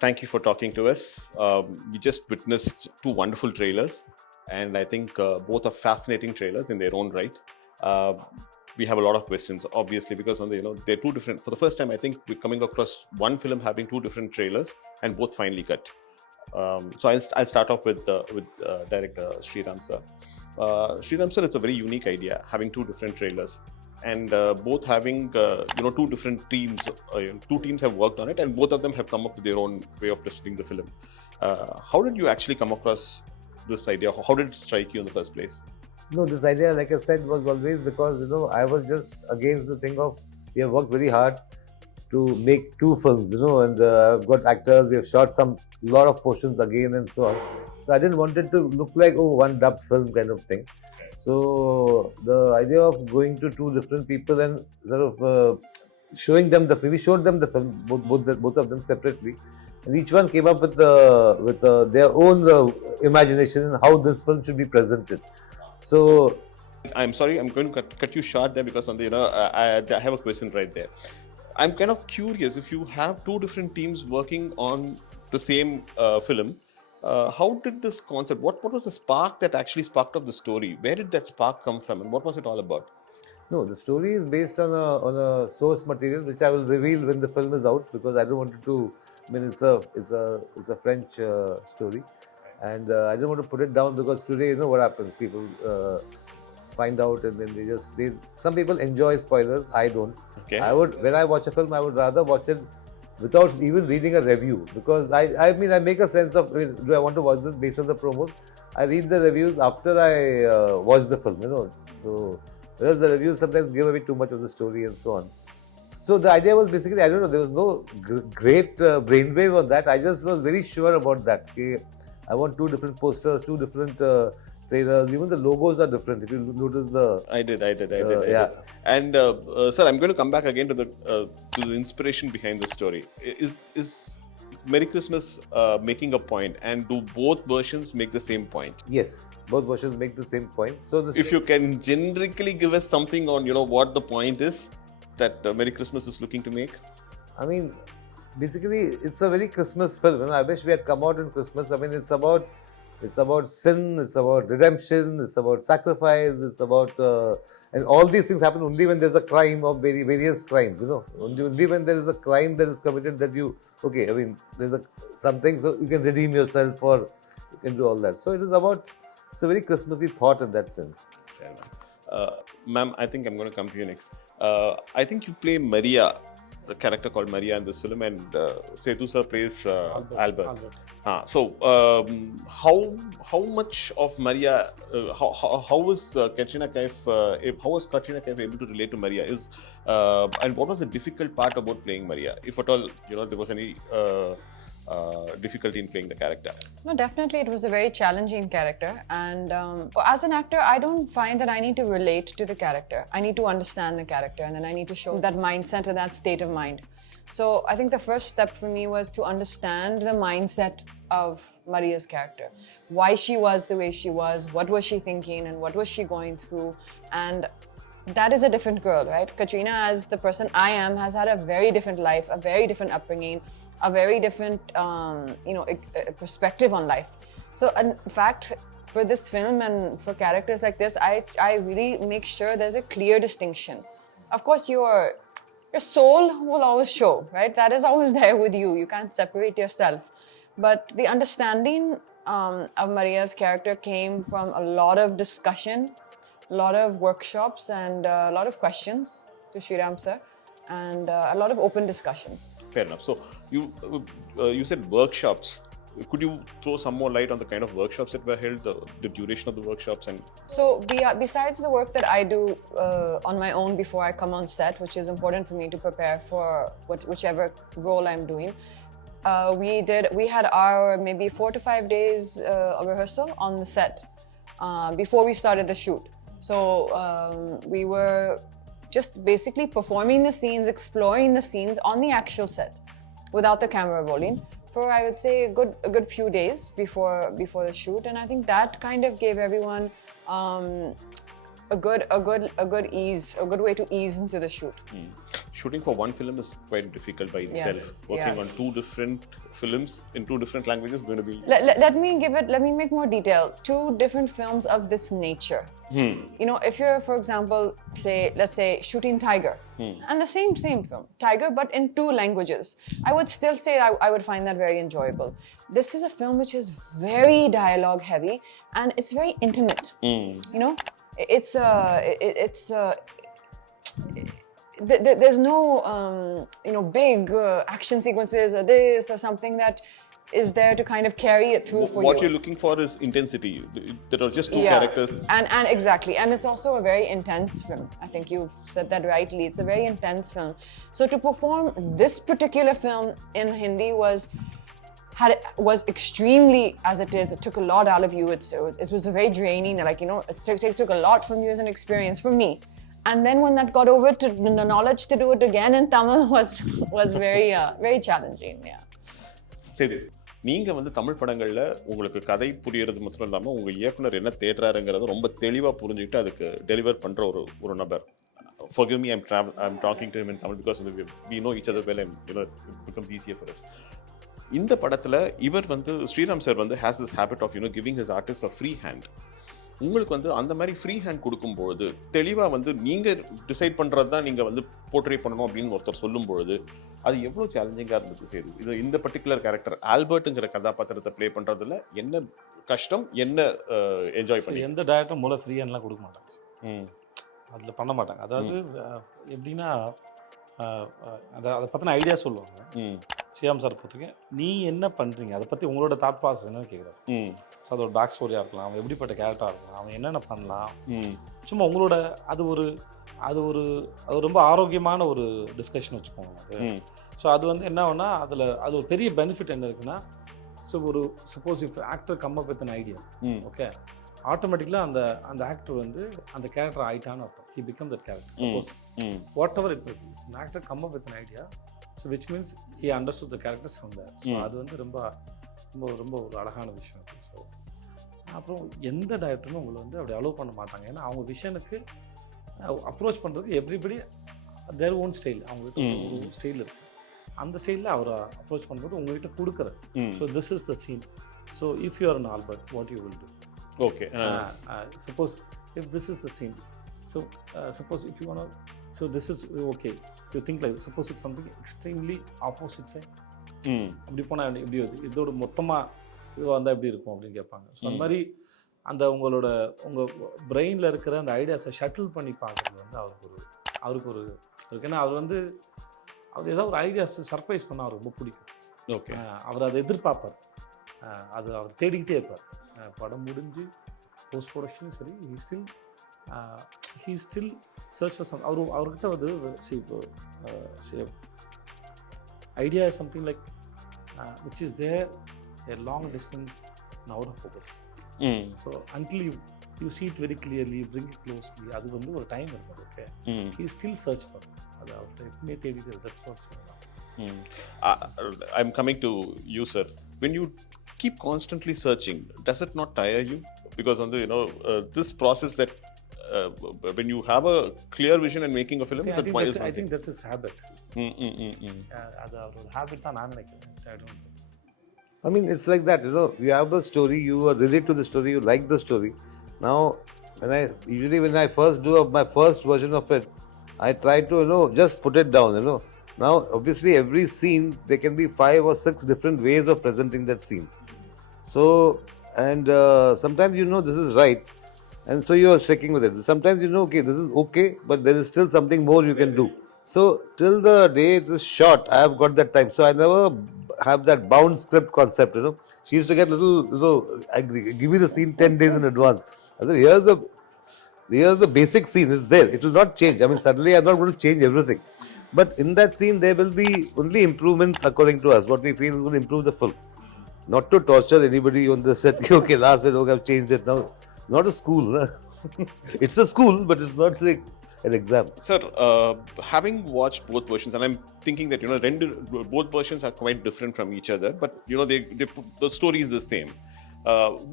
Thank you for talking to us. We just witnessed two wonderful trailers, and I think both are fascinating trailers in their own right. Uh, we have a lot of questions, obviously, because they're two different. For the first time, I think we're coming across one film having two different trailers, and both finally cut. So I'll start off with director Sriram sir. Sriram sir, it's a very unique idea having two different trailers, and both having two different teams. Two teams have worked on it, and both of them have come up with their own way of presenting the film. How did you actually come across this idea? How did it strike you in the first place? No, this idea, like I said, was always because I was just against the thing of we have worked very hard to make two films, and I've got actors, we have shot some lot of portions again and so on. So I didn't want it to look like one dubbed film kind of thing. So the idea of going to two different people and sort of showing them the film, we showed them the film, both of them separately, and each one came up with their own imagination and how this film should be presented. So I'm sorry, I'm going to cut you short there because I have a question right there. I'm kind of curious, if you have two different teams working on the same film, how did this concept, what was the spark that actually sparked off the story? Where did that spark come from, and what was it all about? no, the story is based on a source material which I will reveal when the film is out, because I don't want it to. I mean, it's a French story, and I don't want to put it down because today, what happens? People find out and then some people enjoy spoilers. I don't. Okay. When I watch a film, I would rather watch it without even reading a review, because I make a sense of, do I want to watch this based on the promos? I read the reviews after I watch the film, So whereas the reviews sometimes give away too much of the story and so on. So the idea was basically, I don't know, there was no great brainwave on that. I just was very sure about that. Okay, I want two different posters, two different trailers. Even the logos are different. If you notice I did. Yeah. And sir, I'm going to come back again to the inspiration behind the story. Is Merry Christmas making a point, and do both versions make the same point? Yes, both versions make the same point. So if you can generically give us something on what the point is that Merry Christmas is looking to make. I mean, basically, it's a very Christmas film. I wish we had come out in Christmas. I mean, it's about sin, it's about redemption, it's about sacrifice, it's about and all these things happen only when there's a crime of various crimes. Only when there is a crime that is committed that there's something, so you can redeem yourself, or you can do all that. So it's a very Christmassy thought in that sense. Fair enough. Ma'am, I think I'm going to come to you next. I think you play Maria, the character called Maria in this film, and Setu sir plays Albert. How much of Maria? How was Katrina Kaif? How was Katrina Kaif able to relate to Maria? And what was the difficult part about playing Maria, if at all there was any difficulty in playing the character? No, definitely it was a very challenging character, and as an actor, I don't find that I need to relate to the character. I need to understand the character, and then I need to show that mindset and that state of mind. So I think the first step for me was to understand the mindset of Maria's character, why she was the way she was, what was she thinking, and what was she going through. And that is a different girl, right? Katrina, as the person I am, has had a very different life, a very different upbringing, a very different perspective on life. So in fact, for this film and for characters like this, I really make sure there's a clear distinction. Of course, your soul will always show, right? That is always there with you. You can't separate yourself. But the understanding of Maria's character came from a lot of discussion, a lot of workshops, and a lot of questions to Sriram sir, and a lot of open discussions. Fair enough. So you said workshops. Could you throw some more light on the kind of workshops that were held, the duration of the workshops? And so besides the work that I do on my own before I come on set, which is important for me to prepare for whichever role I'm doing, we had our maybe 4 to 5 days of rehearsal on the set before we started the shoot. So we were just basically performing the scenes, exploring the scenes on the actual set without the camera rolling for, I would say, a good few days before the shoot. And I think that kind of gave everyone a good way to ease into the shoot. Shooting for one film is quite difficult by itself. Working on two different films in two different languages is going to be. Let me make more detail. Two different films of this nature. You know, if you're, for example, let's say shooting Tiger, and the same film, Tiger, but in two languages, I would still say I would find that very enjoyable. This is a film which is very dialogue heavy and it's very intimate. You know, there's no big action sequences or this or something that is there to kind of carry it through for you. What you're looking for is intensity. There are just two characters. And exactly. And it's also a very intense film. I think you've said that rightly. It's a very intense film. So to perform this particular film in Hindi was extremely, as it is, it took a lot out of you. It was a very draining, like, you know, it took a lot from you as an experience for me. And then when that got over to the knowledge to do it again in Tamil was very very challenging. Yeah. சரி, நீங்க வந்து தமிழ் படங்கள்ல உங்களுக்கு கதை புரியறது மட்டும் இல்லாம உங்க இயக்குனர் என்ன தேடுறாருங்கிறத ரொம்ப தெளிவா புரிஞ்சுக்கிட்டு அதுக்கு டெலிவர் பண்ற ஒரு நபர். Forgive me, I'm talking to him in Tamil because we know each other well and you know it becomes easier for us. இந்த படத்துல இவர் வந்து ஸ்ரீராம் சார் வந்து has this habit of giving his artists a free hand. உங்களுக்கு வந்து அந்த மாதிரி free hand கொடுக்கும்பொழுது தெளிவாக வந்து நீங்கள் டிசைட் பண்ணுறது தான் நீங்கள் வந்து போர்ட்ரே பண்ணணும் அப்படின்னு ஒருத்தர் சொல்லும்பொழுது அது எவ்வளோ சேலஞ்சிங்காக இருந்துச்சு சரி இது இந்த பர்டிகுலர் கேரக்டர் ஆல்பர்ட்டுங்கிற கதாபாத்திரத்தை ப்ளே பண்ணுறதுல என்ன கஷ்டம் என்ன என்ஜாய் பண்ணி எந்த டேரக்டரும் மூலம் ஃப்ரீ ஹேண்ட்லாம் கொடுக்க மாட்டாங்க. அதில் பண்ண மாட்டாங்க. அதாவது எப்படின்னா அதை பற்றின ஐடியா சொல்லுவாங்க. ஸ்ரீராம் சார் பொறுத்தவரைக்கும் நீ என்ன பண்ணுறீங்க அதை பற்றி உங்களோட தாட் ப்ராசஸ் என்னன்னு கேட்குறாரு. ஸோ அது ஒரு பேக் ஸ்டோரியாக இருக்கலாம், அவன் எப்படிப்பட்ட கேரக்டராக இருக்கலாம், அவன் என்னென்ன பண்ணலாம், சும்மா உங்களோட அது ரொம்ப ஆரோக்கியமான ஒரு டிஸ்கஷன் வச்சுக்கோங்க. ஸோ அது வந்து என்ன ஆகுனா அதில் அது ஒரு பெரிய பெனிஃபிட் என்ன இருக்குன்னா, so suppose if actor come up with an idea, okay, ஆட்டோமேட்டிக்கலாக அந்த ஆக்டர் வந்து அந்த கேரக்டர் ஆயிட்டான்னு அர்த்தம். He become that character. Suppose whatever it an actor come up with an idea, so which means he understood the characters from there. So அது வந்து ரொம்ப ரொம்ப ரொம்ப ஒரு அழகான விஷயம். ஸோ அப்புறம் எந்த டைரக்டரும் உங்களை வந்து அப்படி அலோவ் பண்ண மாட்டாங்க. ஏன்னா அவங்க விஷனுக்கு அப்ரோச் பண்ணுறதுக்கு எவ்ரிபடி தேர் ஓன் ஸ்டைல், அவங்ககிட்ட ஒரு ஸ்டைல் இருக்குது. அந்த ஸ்டைலில் அவரை அப்ரோச் பண்ணுறது உங்கள்கிட்ட கொடுக்குறது. So this is the scene. So if you are an Albert, what you will do? Okay. Suppose if this is the scene, so suppose if you want to, so this is okay, you think like, suppose it's something extremely opposite side, அப்படி போனால் எப்படி வருது, இதோட மொத்தமாக இது வந்தால் எப்படி இருக்கும் அப்படின்னு கேட்பாங்க. ஸோ அந்த மாதிரி உங்கள் பிரெயினில் இருக்கிற அந்த ஐடியாஸை ஷட்டில் பண்ணி பார்க்குறது வந்து அவருக்கு ஒரு ஏன்னா அவர் ஏதாவது ஒரு ஐடியாஸ் சர்ப்ரைஸ் பண்ணால் அவருக்கு ரொம்ப பிடிக்கும். ஓகே, அவர் அதை எதிர்பார்ப்பார், அது அவர் தேடிக்கிட்டே இருப்பார். படம் முடிஞ்சு போஸ்ட் ப்ரொடக்ஷனும் சரி, he still search for some. அவர்கிட்ட வந்து idea is something like which is there a long distance and out of focus. So until you see it very clearly, you bring it closely, அது வந்து ஒரு time இருக்கும். Okay, he still search for அது அவர்கிட்ட எப்பவுமே தேடிட்டு. That's what's I'm coming to you, sir. When you keep constantly searching, does it not tire you? Because on the this process that when you have a clear vision and making a film, I think that's his habit. அது ஒரு habit தான் நான் நினைக்கிறேன். I mean, it's like that, you have a story, you are related to the story, you like the story. Now, when I first do my first version of it, I try to, just put it down, Now, obviously, every scene, there can be 5 or 6 different ways of presenting that scene. So, and sometimes this is right, and so you are sticking with it. Sometimes okay, this is okay, but there is still something more you can do. So, till the day it is shot, I have got that time. So, I never have that bound script concept, She used to get little, give me the scene 10 days in advance. I said, here's the basic scene, it's there, it will not change. I mean, suddenly I'm not going to change everything. But in that scene, there will be only improvements according to us, what we feel will improve the film. Not to torture anybody on the set, okay, last minute, okay, I've changed it now. Not a school, it's a school, but it's not like an exam. Sir, having watched both versions, and I'm thinking that both versions are quite different from each other, but they put, the story is the same.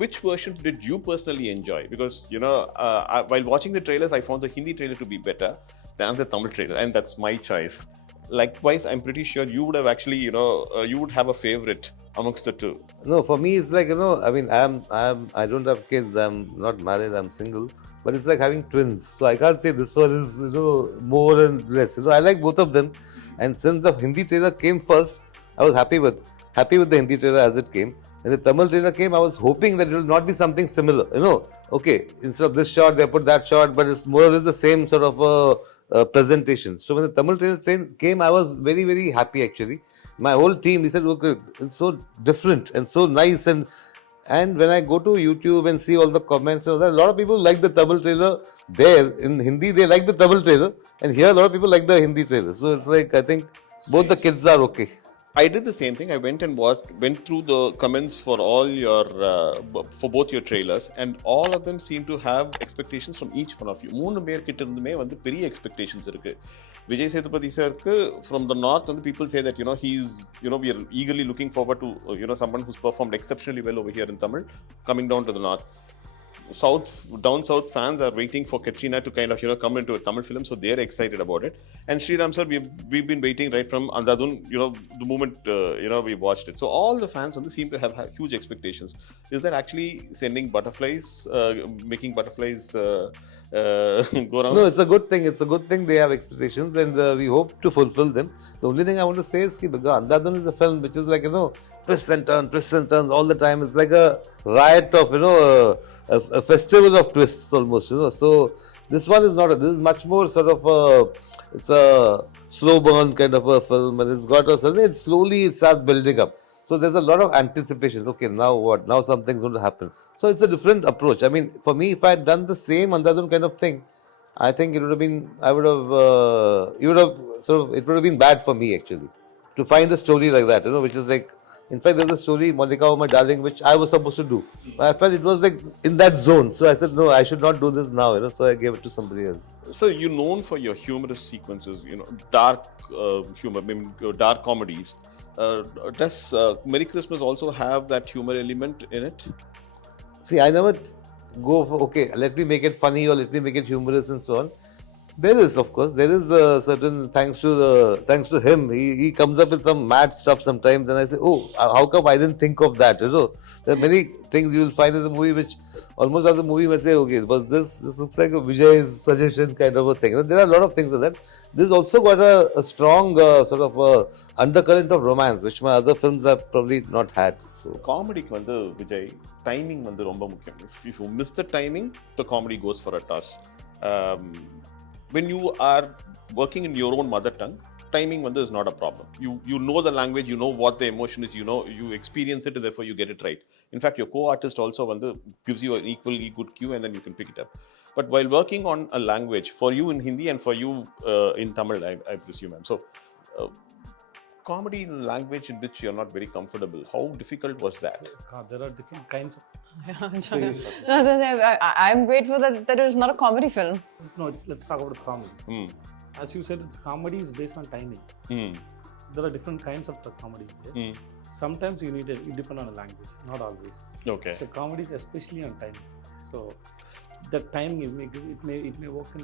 which version did you personally enjoy? Because while watching the trailers, I found the Hindi trailer to be better than the Tamil trailer, and that's my choice. Likewise, I'm pretty sure you would have actually, you would have a favorite amongst the two. No, for me it's like, I mean, I don't have kids, I'm not married, I'm single, but it's like having twins. So I can't say this one is, more and less. I like both of them. And since the Hindi trailer came first, I was happy with the Hindi trailer as it came. When the Tamil trailer came, I was hoping that it will not be something similar. Okay, instead of this shot, they put that shot, but it's more or less the same sort of presentation. So when the Tamil trailer came, I was very, very happy actually. My whole team, he said, okay, it's so different and so nice. And when I go to YouTube and see all the comments, a lot of people like the Tamil trailer there. In Hindi, they like the Tamil trailer. And here, a lot of people like the Hindi trailer. So it's like, I think both the kids are okay. I did the same thing. I went and went through the comments for all your for both your trailers, and all of them seem to have expectations from each one of you. மூணு பேர் கிட்ட இருந்துமே வந்து பெரிய expectations இருக்கு. Vijay Sethupathi sirku from the north, and people say that he's we are eagerly looking forward to someone who's performed exceptionally well over here in Tamil coming down to the north. Down south fans are waiting for Katrina to kind of come into a Tamil film, so they're excited about it. And Sriram sir, we've been waiting right from Andhadhun, the moment we watched it. So all the fans seem to have huge expectations. Is that actually sending butterflies, making butterflies go around? No, it's a good thing. It's a good thing they have expectations, and we hope to fulfill them. The only thing I want to say is that Andhadhun is a film which is like twists and turns all the time. It's like a riot of a festival of twists almost. So this one is not. This is much more sort of it's a slow burn kind of a film, and it's got a certain. It slowly starts building up. So there's a lot of anticipation. Okay, now what? Now something's going to happen. So it's a different approach. I mean, for me, if I had done the same Andhadhun kind of thing, I think it would have been. It would have been bad for me actually to find a story like that. Which is like. In fact, there's a story, Monica, oh my darling, which I was supposed to do. I felt it was like in that zone. So I said, no, I should not do this now. So I gave it to somebody else. So you're known for your humorous sequences, dark humor, dark comedies. Does Merry Christmas also have that humor element in it? See, I never go for, okay, let me make it funny or let me make it humorous and so on. There is, of course, there is a certain, thanks to him, he comes up with some mad stuff sometimes, and I say, oh, how come I didn't think of that? There are many things you will find in the movie which almost after the movie you may say, okay, was this looks like a Vijay's suggestion kind of a thing. There are a lot of things like that. This also got a strong sort of undercurrent of romance, which my other films have probably not had. So comedy Vijay, timing romba mukkiyam. If you miss the timing, the comedy goes for a toss. When you are working in your own mother tongue, timing is not a problem. You know the language, you know what the emotion is, you experience it, and therefore you get it right. In fact, your co-artist also gives you an equally good cue, and then you can pick it up. But while working on a language, for you in Hindi and for you in Tamil, I presume. So comedy in a language in which you're not very comfortable, how difficult was that? There are different kinds of... I'm grateful that it is not a comedy film. No, let's talk about comedy. As you said, comedy is based on timing. So there are different kinds of comedies there. Sometimes you depend on a language, not always. Okay. So comedy is especially on timing. So the timing it may work in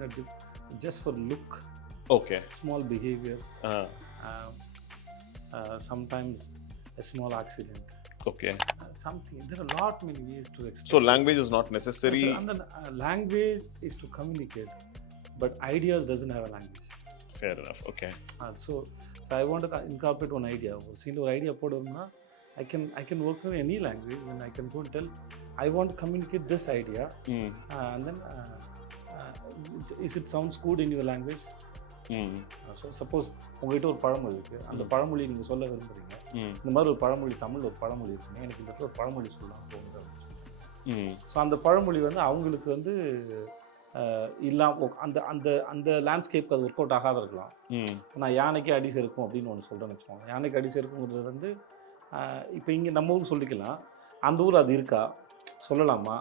just for look. Okay. Small behavior. Sometimes a small accident. Okay. Something. There are many ways to express. So language is not necessary. And then language is to communicate, but ideas doesn't have a language. Fair enough. Okay. So I want to incorporate one idea. Or idea podumna, I can work with any language, and I can go and tell, I want to communicate this idea, and then is it sounds good in your language? So suppose உங்கள்கிட்ட ஒரு பழமொழி இருக்குது, அந்த பழமொழி நீங்கள் சொல்ல விரும்புகிறீங்க, இந்த மாதிரி ஒரு பழமொழி தமிழ் ஒரு பழமொழி இருக்குங்க, எனக்கு இந்த இடத்துல ஒரு பழமொழி சொல்லலாம் தோணுது. ஸோ அந்த பழமொழி அவங்களுக்கு அந்த அந்த அந்த லேண்ட்ஸ்கேப்க்கு அது ஒர்க் அவுட் ஆகாத இருக்கலாம். நான் யானைக்கு அடி செருக்கும் அப்படின்னு ஒன்று சொல்கிறேன்னு வச்சுக்கோங்க. யானைக்கு அடி செருக்குங்கிறது இப்போ இங்கே நம்ம ஊருக்கு சொல்லிக்கலாம், அந்த ஊர் அது இருக்கா சொல்லலாமா?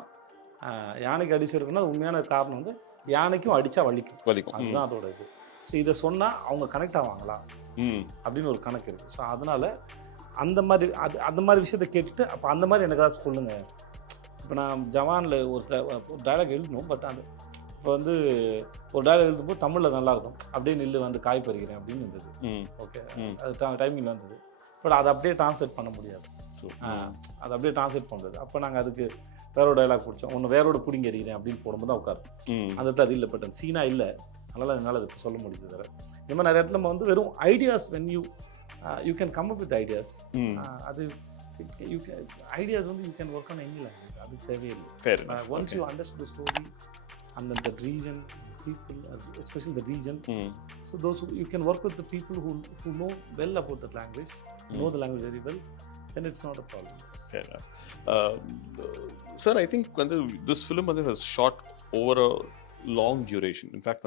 யானைக்கு அடி செருக்குன்னா உண்மையான காரணம் யானைக்கும் அடித்தா வலிக்கும், அதுதான் அதோட இது. ஸோ இதை சொன்னால் அவங்க கனெக்ட் ஆவாங்களா அப்படின்னு ஒரு கணக்கு இருக்குது. ஸோ அதனால் அந்த மாதிரி விஷயத்தை கேட்டுட்டு, அப்போ அந்த மாதிரி எனக்கு ஏதாவது சொல்லுங்கள் இப்போ நான் ஜவானில் ஒரு டயலாக் எழுதணும், பட் அது இப்போ வந்து ஒரு டயலாக் எழுதும்போது தமிழில் நல்லா இருக்கும், அப்படியே நில்லு வந்து காய் பறிக்கிறேன் அப்படின்னு இருந்தது. ஓகே, அது டைமிங்கில் வந்தது. பட் அதை அப்படியே ட்ரான்ஸ்லேட் பண்ண முடியாது. அதை அப்படியே ட்ரான்ஸ்லேட் பண்ணுறது. அப்போ நாங்கள் அதுக்கு வேறோட டைலாக் பிடிச்சோம். ஒன்று வேரோட பிடிங்கி எறிகிறேன் அப்படின்னு போடும்போது தான் உட்காரு. அந்த தான் இல்லை, பட் சீனா இல்லை, அதனால் என்னால் அது சொல்ல முடியுது. வேறு இந்த மாதிரி நிறைய இடத்துல நம்ம வந்து வெறும் ideas, when you can come up with ideas. அது ஐடியாஸ் வந்து you can work on any language, அது தேவையில்லை. Once you understand the story and then the region, people, especially the region, so those who, you can work with the people who know well about the language, know the language very well, then it's not a problem. Fair enough. Sir, I think this film has shot over a long duration. In fact,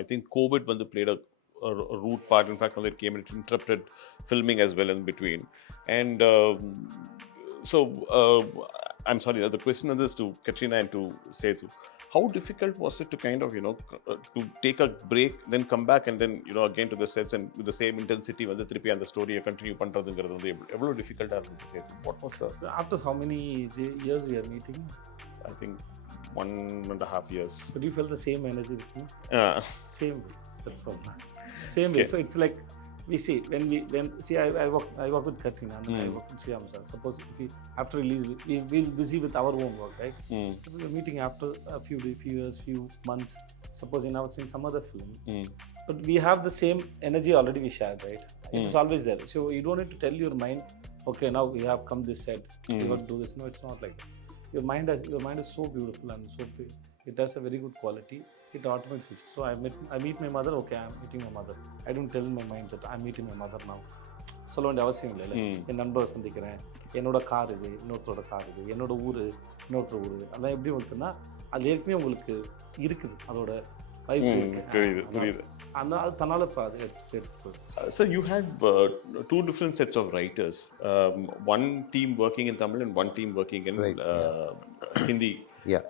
I think COVID played a root part. In fact, it came and it interrupted filming as well in between. And so I'm sorry, the question is to Katrina and to Sethu. How difficult was it to kind of, to take a break, then come back and then, again to the sets and with the same intensity, when the trippy and the story continue pandradhungiradhu evlo difficult ah irundhuchu? What was the... So after how many years we are meeting? I think 1.5 years. But you felt the same energy with me? Yeah. Same way. That's all. Same way. So it's like, we see, I work with Katrina and I work with Shyam sir. Suppose if we, after release, we'll busy with our own work, right? So we're meeting after a few years, few months. Suppose in some other film, but we have the same energy already we shared, right? It is always there. So you don't need to tell your mind, okay, now we have come this set, we got to do this. No, it's not like that. Your mind is so beautiful and so big. It has a very good quality. It automatically. So I meet my mother. Okay, I'm meeting my mother. I don't tell my mind that I'm meeting my mother now. சொல்ல வேண்டிய அவசியம் இல்லை. என் நண்பரை சந்திக்கிறேன், என்னோட car இது, இன்னொருத்தரோட car இது, என்னோட ஊர், இன்னொருத்தர் ஊர். அதெல்லாம் எப்படி வந்துட்டுன்னா அது ஏற்கனவே உங்களுக்கு இருக்குது, அதோட தெரியுது. அது தன்னால எடுத்து. So you had two different sets of writers. One team working in Tamil and one team working in Hindi. Yeah.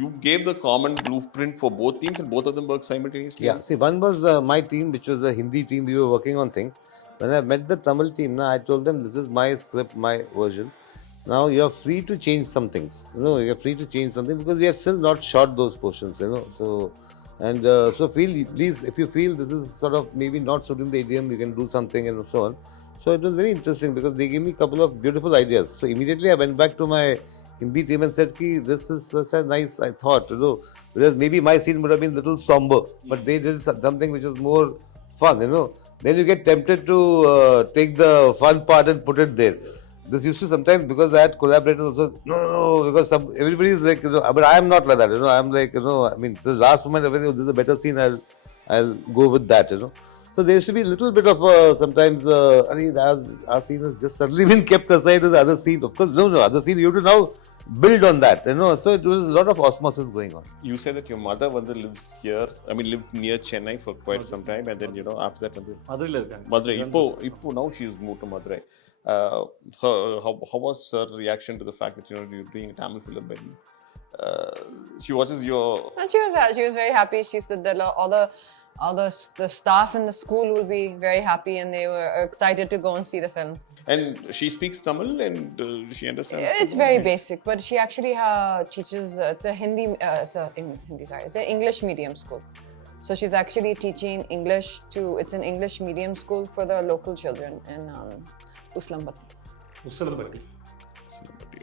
You gave the common blueprint for both teams and both of them worked simultaneously? Yeah. See, one was my team, which was the Hindi team. We were working on things. When I met the Tamil team, I told them, this is my script, my version. Now you are free to change some things. You are free to change something because we have still not shot those portions. So please, if you feel this is sort of maybe not suiting the idiom, you can do something and so on. So it was very interesting because they gave me a couple of beautiful ideas. So immediately I went back to my Hindi team and said, this is such a nice, I thought, whereas maybe my scene would have been a little somber, but they did something which is more fun, Then you get tempted to take the fun part and put it there. This used to sometimes, because I had collaborators also, no, because everybody is like, but I am not like that, I'm like, I mean, the last moment, everything, this is a better scene, I'll go with that, So there used to be a little bit of sometimes, our scene has just suddenly been kept aside to the other scene. Of course, no, other scene, you have to now build on that, So it was a lot of osmosis going on. You said that your mother lives here, lived near Chennai for quite some time, and then, after that, Madurai. Now she's moved to Madurai. How was her reaction to the fact that, you're doing a Tamil film? She watches your... And she was very happy. She said that all the staff in the school will be very happy and they were excited to go and see the film. And she speaks Tamil and she understands. It's very basic, but she actually teaches. It's a it's an English medium school. So she's actually teaching English it's an English medium school for the local children in Uslambati.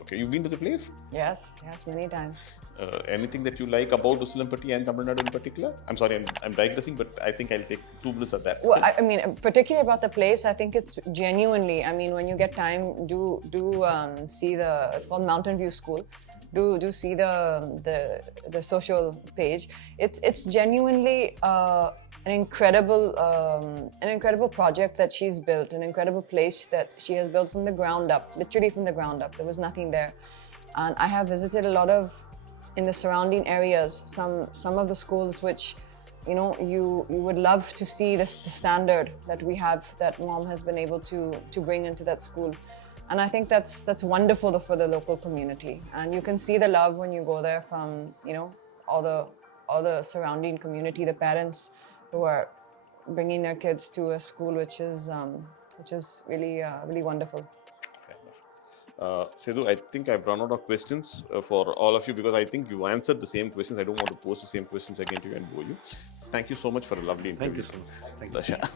Okay, you've been to the place? Yes, many times. Anything that you like about Uslampati and Tamil Nadu in particular? I'm sorry, I'm digressing, but I think I'll take 2 minutes of that. Well, I mean, particularly about the place, I think it's genuinely, when you get time, do see it's called Mountain View School. Do see the social page. It's genuinely an incredible project that she's built, an incredible place that she has built from the ground up, literally from the ground up. There was nothing there. And I have visited a lot of, in the surrounding areas, some of the schools which, you would love to see the standard that we have, that mom has been able to bring into that school. And I think that's wonderful for the local community. And you can see the love when you go there from, all the surrounding community, the parents who are bringing their kids to a school which is really really wonderful. Sidhu, I think I've run out of questions for all of you because I think you answered the same questions. I don't want to pose the same questions again to you and bore you. Thank you so much for a lovely interview. Thank you so much. Thank you. Dasha.